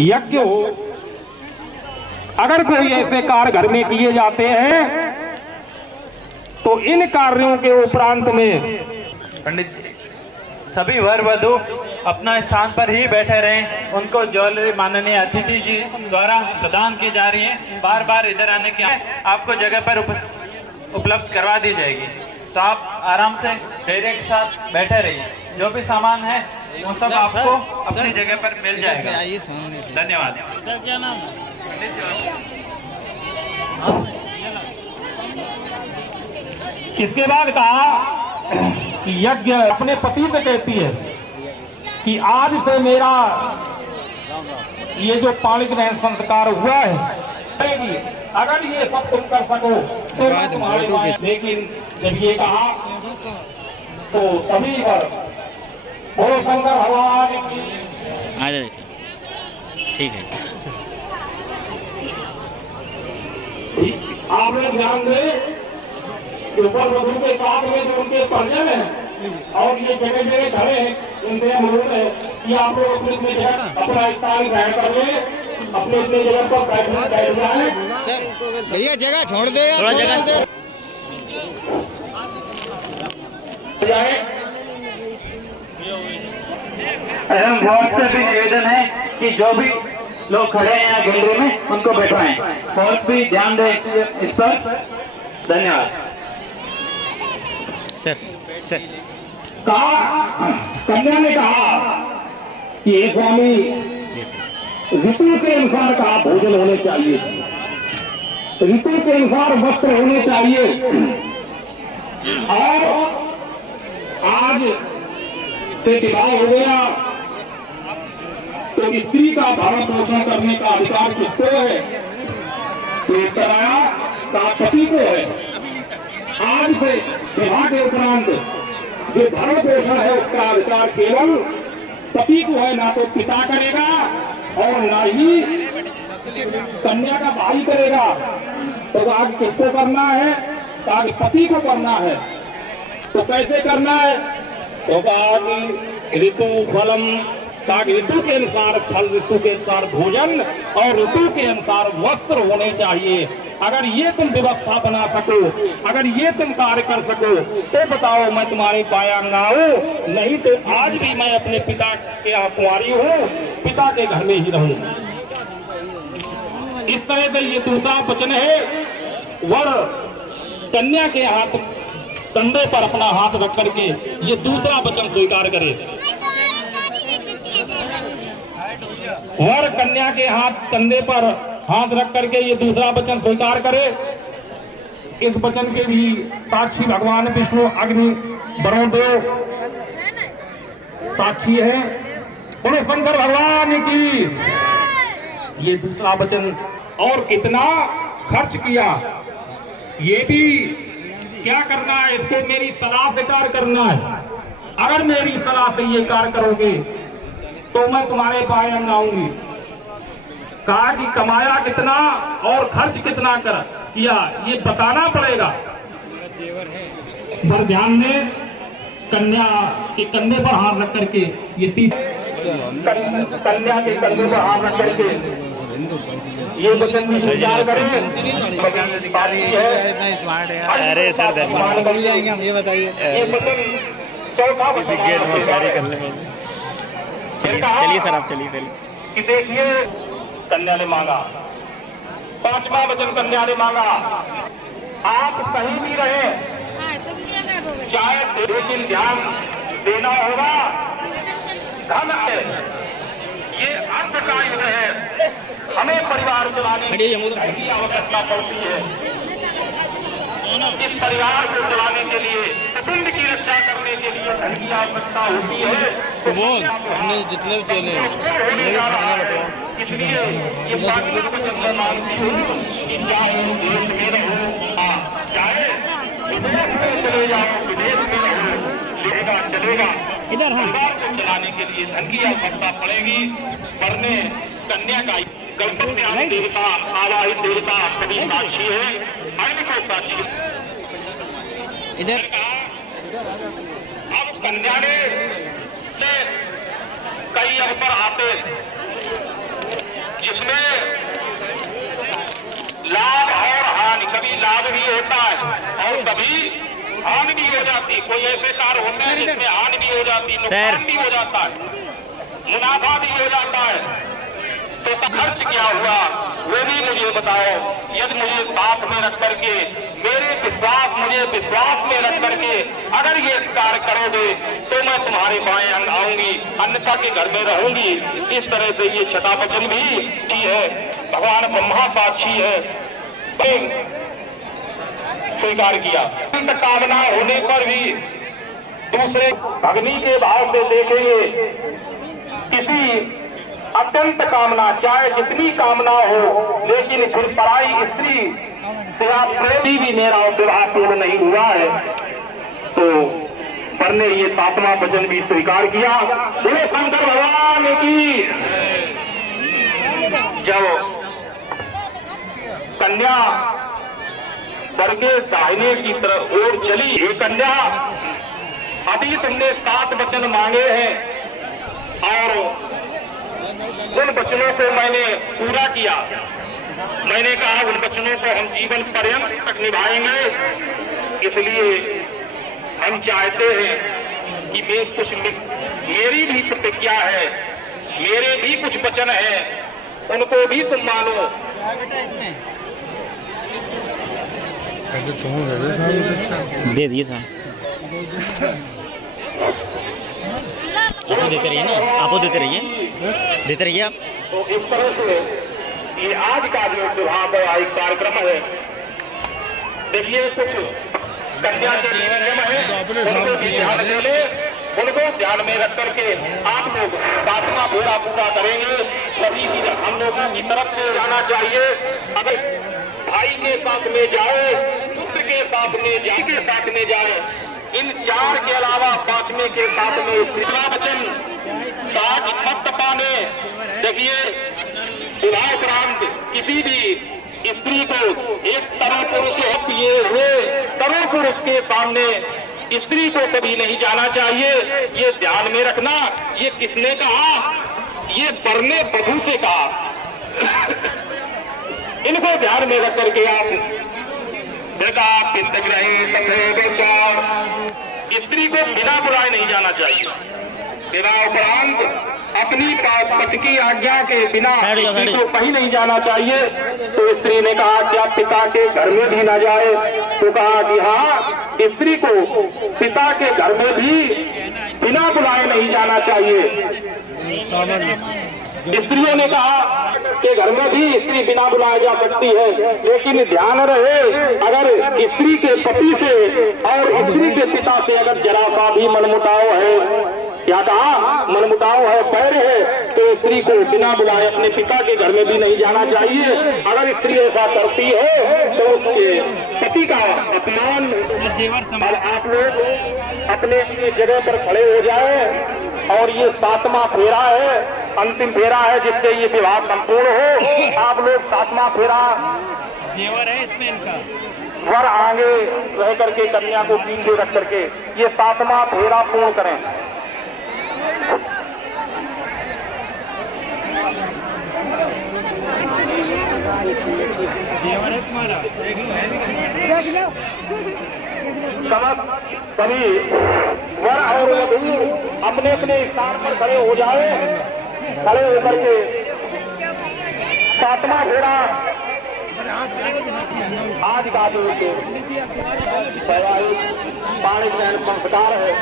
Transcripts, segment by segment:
यज्ञ हो, अगर कोई ऐसे कार्य घर में किए जाते हैं तो इन कार्यों के उपरांत में पंडित जी सभी वर वधु अपना स्थान पर ही बैठे रहें। उनको ज्वेलरी माननीय अतिथि जी द्वारा प्रदान की जा रही है। बार बार इधर आने की आपको जगह पर उपलब्ध करवा दी जाएगी, तो आप आराम से धैर्य के साथ बैठे रहिए। जो भी सामान है वो सब आपको अपनी जगह पर मिल जाएगा। धन्यवाद। क्या नाम इसके बाद कहा कि यज्ञ अपने पति से कहती है कि आज से मेरा ये जो पाणी ग्रहण संस्कार हुआ है करेगी, अगर ये सब तुम कर सको तो मैं तुम्हारे पास। लेकिन जब ये कहा तो सभी पर बोलो शंकर भगवान की। ठीक है, आप लोग ध्यान दें, ऊपर वधु के साथ में जो उनके परिजन हैं और ये जगह जगह खड़े हैं, इनसे अनुरोध है कि आप लोग अपनी अपनी जगह अपना स्थान ग्रहण कर ले, अपने अपने जगह पर बैठ जाए। भैया जगह छोड़ दे यार, थोड़ा जगह बहुत से भी निवेदन है कि जो भी लोग खड़े हैं यहाँ गैलरी में उनको बैठवाएं। बहुत भी ध्यान दें इस पर। धन्यवाद। सर कहा, कन्या ने कहा कि ये स्वामी ऋतु के अनुसार कहा भोजन होने चाहिए, ऋतु के अनुसार वस्त्र होने चाहिए, और आज से विवाह हो गया तो स्त्री का भरण पोषण करने का अधिकार किसको है? तो कराया का पति को है। आज से विवाह के उपरांत जो भरण पोषण है उसका अधिकार केवल पति को है, ना तो पिता करेगा और ना ही कन्या का भाई करेगा। तो आज किसको करना है? आज पति को करना है। तो कैसे करना है? तो ऋतु फलम, ऋतु के अनुसार फल, ऋतु के अनुसार भोजन और ऋतु के अनुसार वस्त्र होने चाहिए। अगर ये तुम व्यवस्था बना सको, अगर ये तुम कार्य कर सको तो बताओ मैं तुम्हारे पायांग आऊं, नहीं तो आज भी मैं अपने पिता के यहाँ कुंवारी हूँ, पिता के घर में ही रहूं। इस तरह से ये दूसरा वचन है। वर कन्या के हाथ कंधे पर अपना हाथ रख करके ये दूसरा वचन स्वीकार करे। वर कन्या के हाथ कंधे पर हाथ रख करके ये दूसरा वचन स्वीकार करे। इस वचन के भी साक्षी भगवान विष्णु, अग्नि, वरुण देव साक्षी है। बोलो शंकर भगवान की। ये दूसरा वचन, और कितना खर्च किया ये भी क्या करना है, इसको मेरी सलाह से कार्य करना है। अगर मेरी सलाह से ये कार्य करोगे तो मैं तुम्हारे पायंग आऊंगी। कहा कि कमाया कितना और खर्च कितना किया ये बताना पड़ेगा। पर ध्यान में कन्या के कंधे पर हाथ रख करके ये कन्या के कंधे पर हाथ रख करके ये वचन भी स्वीकार करेंगे। अरे सर हम ये बताइए, ये वचन चौथा वचन करने में। चलिए सर, आप चलिए पहले। कि देखिए कन्या ने मांगा, पांचवा वचन कन्या ने मांगा, आप कहीं भी रहे चाहे, लेकिन ध्यान देना होगा। धन है, ये अर्थ का युग है, हमें परिवार चलाने की आवश्यकता पड़ती है। इस परिवार को चलाने के लिए, कुटुंब की रक्षा करने के लिए धन की आवश्यकता होती है। हमने जितने भी चले इसलिए ये पांचवा वचन मैं मानती हूँ कि चाहे देश में रहो, चाहे विदेश में चले जाओ, विदेश में रहो, चलेगा। इधर हम परिवार को चलाने के लिए धन की आवश्यकता पड़ेगी। वरने कन्या का कल्पना देवता, आवाहित देवता सभी साक्षी है, अग्नि को साक्षी। इधर अब कन्या ने कई अवसर आते लाभ भी होता है और कभी हानि भी हो जाती। कोई ऐसे कार्य होते हैं जिसमें हानि भी हो जाती, नुकसान भी हो जाता है, मुनाफा भी हो जाता है। तो खर्च क्या हुआ वो भी मुझे बताओ। यदि मुझे साथ में रख करके मुझे विश्वास में रख करके अगर ये कार्य करोगे तो मैं तुम्हारे बाएं अंग आऊंगी, अन्यथा के घर में रहूंगी। इस तरह से ये छठा वचन भी की है। भगवान ब्रह्मा साक्षी है, स्वीकार किया। कामना होने पर भी दूसरे अग्नि के भाव से देखेंगे, किसी अत्यंत कामना, चाहे जितनी कामना हो, लेकिन फिर पराई स्त्री से आप प्रेमी भी मेरा विवाह पूर्ण नहीं हुआ है, तो पर ने ये 7वां वचन भी स्वीकार किया। बोले शंकर भगवान की। जब कन्या वर के दाहिने की तरफ ओर चली, ये कन्या अभी तुमने 7 वचन मांगे हैं और उन वचनों को मैंने पूरा किया। मैंने कहा उन वचनों को हम जीवन पर्यंत तक निभाएंगे, इसलिए हम चाहते हैं कि मेरी भी प्रतिज्ञा है, मेरे भी कुछ वचन है, उनको भी तुम मानो। दे दिए साहब, आपको देते रहिए ना, आपको देते रहिए आप। तो इस तरह से ये आज का जो विवाह वैवाहिक कार्यक्रम है, देखिए कुछ कन्या के नियम है, उनको ध्यान में रख करके आप लोग 7वां फेरा पूरा करेंगे। सभी हम लोगों की तरफ से जाना चाहिए। अगर भाई के साथ में जाए, पुत्र के साथ में जाए, के साथ में जाए, इन 4 के अलावा 5वें के साथ में तीसरा वचन साथ मत पाने। देखिए विवाह उपरांत किसी भी स्त्री को एक तरह पुरुष किए हुए तरह पुरुष के सामने स्त्री को कभी नहीं जाना चाहिए। ये ध्यान में रखना। ये किसने कहा? ये वर ने वधू से कहा। इनको ध्यान में रख करके आप बेटा स्त्री को बिना बुलाए नहीं जाना चाहिए। विवाह उपरांत अपनी पति की आज्ञा के बिना स्त्री को कहीं नहीं जाना चाहिए। तो स्त्री ने कहा क्या पिता के घर में भी ना जाए? तो कहा कि हाँ, स्त्री को पिता के घर में भी बिना बुलाए नहीं जाना चाहिए। स्त्रियों ने कहा कि घर में भी स्त्री बिना बुलाए जा सकती है, लेकिन ध्यान रहे अगर स्त्री के पति से और स्त्री के पिता से अगर जरा सा भी मनमुटाव है, क्या कहा? मनमुटाव है, पैर है, तो स्त्री को बिना बुलाए अपने पिता के घर में भी नहीं जाना चाहिए। अगर स्त्री ऐसा करती है तो उसके पति का अपमान। और आप लोग अपने अपने जगह पर खड़े हो जाए और ये 7वां फेरा है, अंतिम फेरा है जिससे ये विवाह संपूर्ण हो। आप लोग 7वां फेरा जेवर है इसमें इनका, वर आगे रह करके कन्या को पीछे रख करके ये 7वां फेरा पूर्ण करें। जेवर है तुम्हारा, सभी वर और वधू अपने अपने स्थान पर खड़े हो जाए। खड़े होकर के 7वां फेरा आज का जो पाणी ग्रहण संस्कार है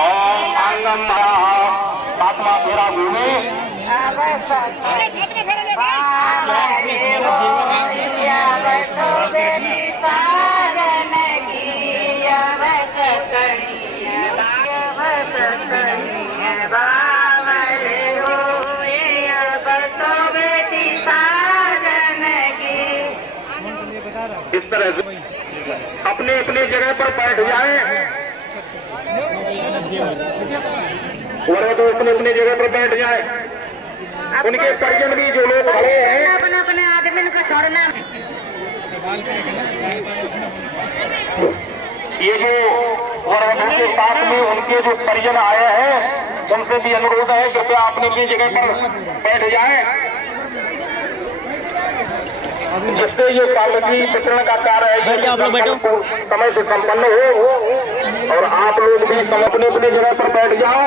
और आंगन 7वां फेरा घूमे। इस तरह से अपने अपने जगह पर बैठ जाएं और तो अपने अपने जगह पर बैठ जाए। उनके परिजन भी जो लोग खड़े हैं अपने अपने आदमी को छोड़ना। ये जो वरवधू के साथ में उनके जो परिजन आए हैं उनसे भी अनुरोध है कृपया अपनी अपनी जगह पर बैठ जाएं। जिससे ये कागजी वितरण का कार्य है बैठ जाओ आप लोग, बैठो। समय से संपन्न हो और आप लोग भी अपने अपने जगह पर बैठ जाओ।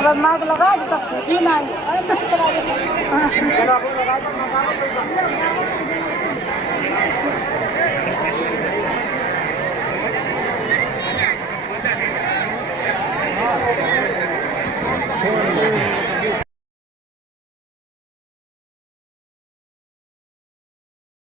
अगर मार्क लगा तो खुशी ना